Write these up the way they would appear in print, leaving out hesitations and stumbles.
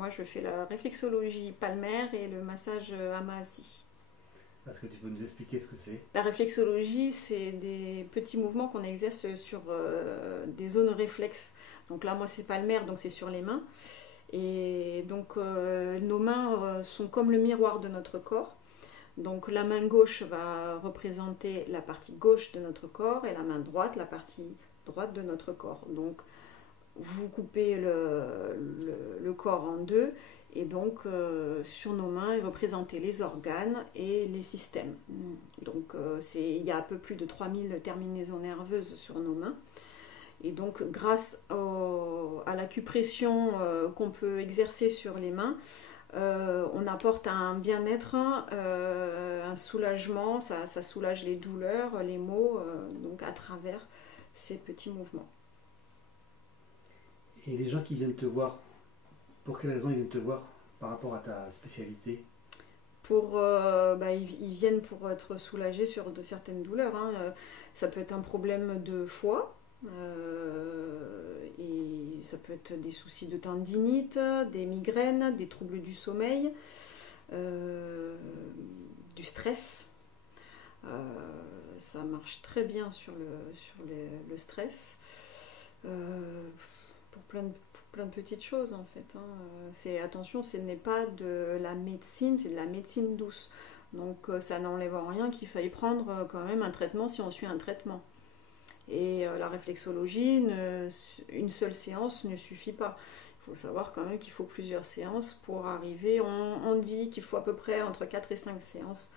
moi je fais la réflexologie palmaire et le massage Hama-assis. Est-ce que tu peux nous expliquer ce que c'est? La réflexologie, c'est des petits mouvements qu'on exerce sur des zones réflexes. Donc là, moi, c'est palmaire, donc c'est sur les mains. Et donc, nos mains sont comme le miroir de notre corps. Donc, la main gauche va représenter la partie gauche de notre corps et la main droite, la partie droite de notre corps. Donc, vous coupez le corps en deux. Et donc, sur nos mains, est représenté les organes et les systèmes. Donc, il y a un peu plus de 3000 terminaisons nerveuses sur nos mains. Et donc, grâce à l'acupression qu'on peut exercer sur les mains, on apporte un bien-être, un soulagement, ça soulage les douleurs, les maux, donc à travers ces petits mouvements. Et les gens qui viennent te voir, pour quelle raison ils viennent te voir par rapport à ta spécialité? Ils viennent pour être soulagés sur de certaines douleurs. Ça peut être un problème de foie, et ça peut être des soucis de tendinite, des migraines, des troubles du sommeil, du stress. Ça marche très bien sur le stress. Pour plein de petites choses en fait. Attention, ce n'est pas de la médecine, c'est de la médecine douce. Donc ça n'enlève en rien qu'il faille prendre quand même un traitement si on suit un traitement. Et la réflexologie, une seule séance ne suffit pas. Il faut savoir quand même qu'il faut plusieurs séances pour arriver. On dit qu'il faut à peu près entre 4 et 5 séances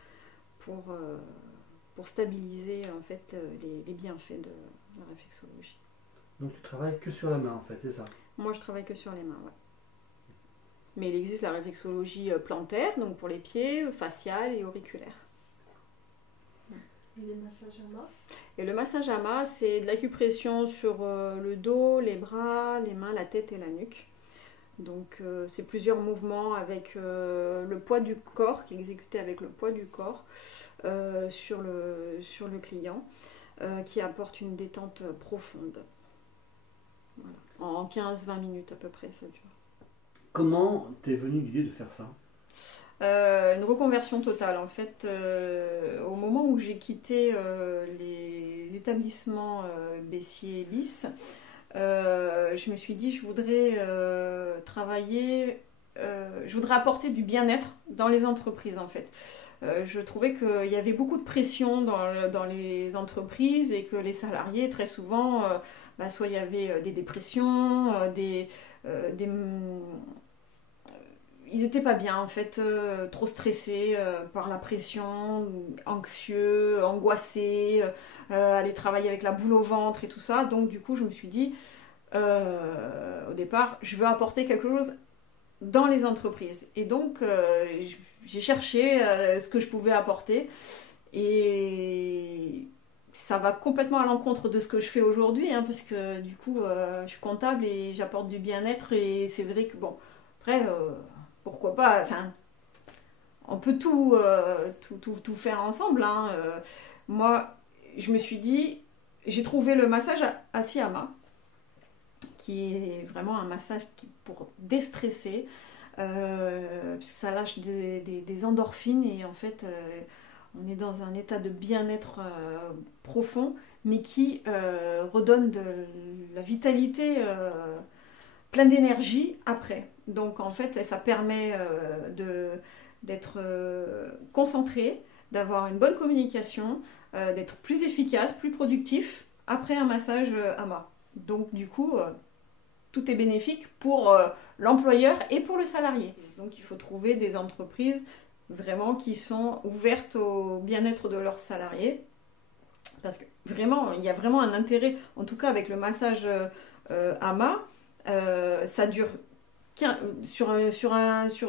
pour stabiliser en fait les bienfaits de la réflexologie. Donc tu travailles que sur la main en fait, c'est ça? Moi je travaille que sur les mains, ouais. Mais il existe la réflexologie plantaire, donc pour les pieds, faciale et auriculaire. Et le massage Hama? Et le massage Hama, c'est de l'acupression sur le dos, les bras, les mains, la tête et la nuque. Donc c'est plusieurs mouvements avec le poids du corps, qui est exécuté avec le poids du corps sur le client, qui apporte une détente profonde. Voilà. En 15-20 minutes à peu près, ça dure. Comment t'es venue l'idée de faire ça? Une reconversion totale. En fait, au moment où j'ai quitté les établissements Bessier et Bis, je me suis dit je voudrais travailler, je voudrais apporter du bien-être dans les entreprises en fait. Je trouvais qu'il y avait beaucoup de pression dans les entreprises et que les salariés très souvent, soit il y avait des dépressions, ils n'étaient pas bien en fait, trop stressés par la pression, anxieux, angoissés, aller travailler avec la boule au ventre et tout ça. Donc du coup je me suis dit, au départ, je veux apporter quelque chose dans les entreprises. Et donc j'ai cherché ce que je pouvais apporter. Et ça va complètement à l'encontre de ce que je fais aujourd'hui, parce que du coup je suis comptable et j'apporte du bien-être. Et c'est vrai que bon, après... pourquoi pas, enfin, on peut tout faire ensemble. Moi, je me suis dit, j'ai trouvé le massage assis Hama, qui est vraiment un massage pour déstresser, ça lâche des endorphines et en fait, on est dans un état de bien-être profond, mais qui redonne de la vitalité, plein d'énergie après. Donc en fait, ça permet d'être concentré, d'avoir une bonne communication, d'être plus efficace, plus productif après un massage Hama. Donc du coup, tout est bénéfique pour l'employeur et pour le salarié. Donc il faut trouver des entreprises vraiment qui sont ouvertes au bien-être de leurs salariés. Parce que vraiment, il y a vraiment un intérêt, en tout cas avec le massage Hama, ça dure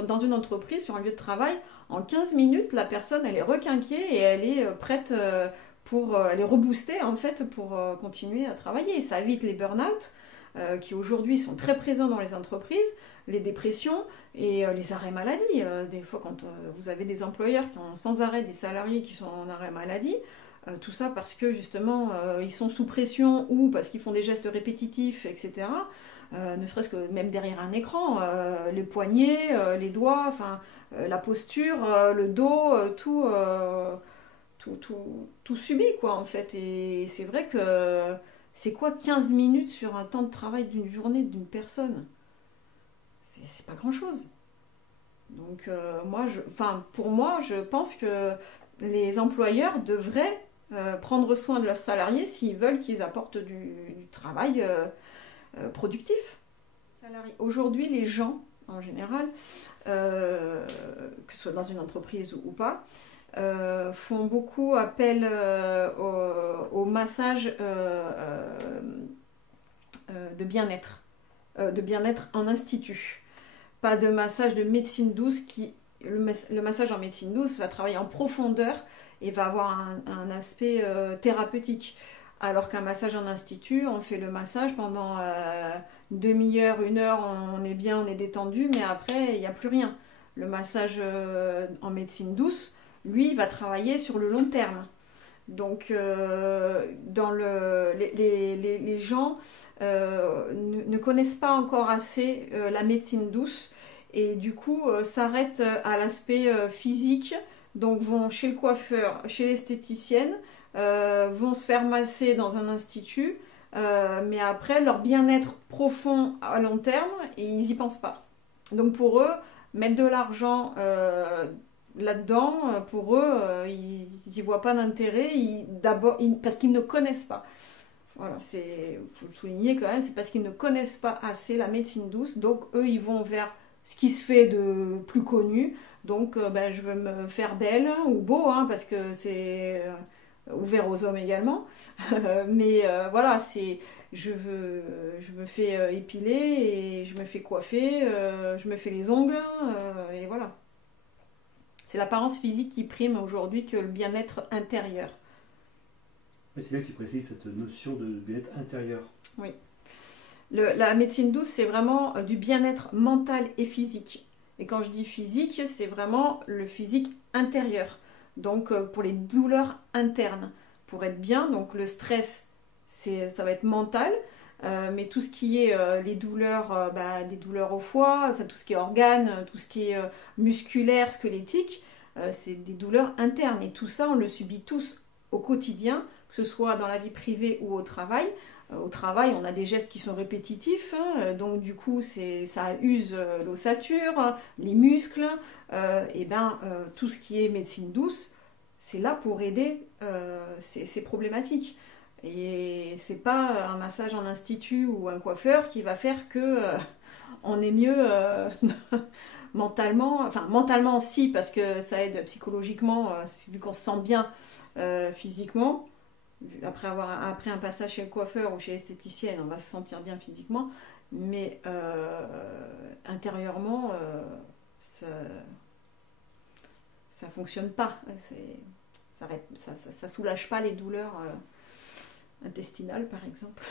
dans une entreprise, sur un lieu de travail, en 15 minutes, la personne elle est requinquée et elle est prête elle est reboostée en fait pour continuer à travailler. Et ça évite les burn-out qui aujourd'hui sont très présents dans les entreprises, les dépressions et les arrêts maladie. Des fois quand vous avez des employeurs qui ont sans arrêt des salariés qui sont en arrêt maladie, tout ça parce que justement ils sont sous pression ou parce qu'ils font des gestes répétitifs, etc. ne serait-ce que même derrière un écran, les poignets, les doigts, enfin, la posture, le dos, tout subit, quoi, en fait. Et c'est vrai que c'est quoi 15 minutes sur un temps de travail d'une journée d'une personne? C'est pas grand-chose. Donc, pour moi, je pense que les employeurs devraient prendre soin de leurs salariés s'ils veulent qu'ils apportent du travail productif. Aujourd'hui, les gens, en général, que ce soit dans une entreprise ou pas, font beaucoup appel au massage de bien-être en institut. Pas de massage de médecine douce le massage en médecine douce va travailler en profondeur et va avoir un aspect thérapeutique. Alors qu'un massage en institut, on fait le massage pendant une demi-heure, une heure, on est bien, on est détendu, mais après, il n'y a plus rien. Le massage en médecine douce, lui, il va travailler sur le long terme. Donc, les gens ne connaissent pas encore assez la médecine douce et du coup s'arrêtent à l'aspect physique. Donc, vont chez le coiffeur, chez l'esthéticienne, vont se faire masser dans un institut, mais après, leur bien-être profond à long terme, et ils n'y pensent pas. Donc, pour eux, mettre de l'argent là-dedans, pour eux, ils n'y voient pas d'intérêt, parce qu'ils ne connaissent pas. Voilà, faut le souligner quand même, c'est parce qu'ils ne connaissent pas assez la médecine douce, donc eux, ils vont vers ce qui se fait de plus connu. Donc, je veux me faire belle ou beau, hein, parce que c'est ouvert aux hommes également. Mais voilà, je me fais épiler et je me fais coiffer, je me fais les ongles, et voilà. C'est l'apparence physique qui prime aujourd'hui que le bien-être intérieur. Mais c'est bien qu'il précise cette notion de bien-être intérieur. Oui. La médecine douce, c'est vraiment du bien-être mental et physique. Et quand je dis physique, c'est vraiment le physique intérieur. Donc pour les douleurs internes. Pour être bien, donc le stress, ça va être mental. Mais tout ce qui est les douleurs, des douleurs au foie, enfin tout ce qui est organes, tout ce qui est musculaire, squelettique, c'est des douleurs internes. Et tout ça, on le subit tous au quotidien, que ce soit dans la vie privée ou au travail. Au travail, on a des gestes qui sont répétitifs, hein, donc du coup, ça use l'ossature, les muscles. Tout ce qui est médecine douce, c'est là pour aider ces problématiques. Et c'est pas un massage en institut ou un coiffeur qui va faire que on est mieux mentalement. Enfin, mentalement, si, parce que ça aide psychologiquement, vu qu'on se sent bien physiquement. Après un passage chez le coiffeur ou chez l'esthéticienne, on va se sentir bien physiquement, mais intérieurement, ça fonctionne pas. Ça soulage pas les douleurs intestinales, par exemple.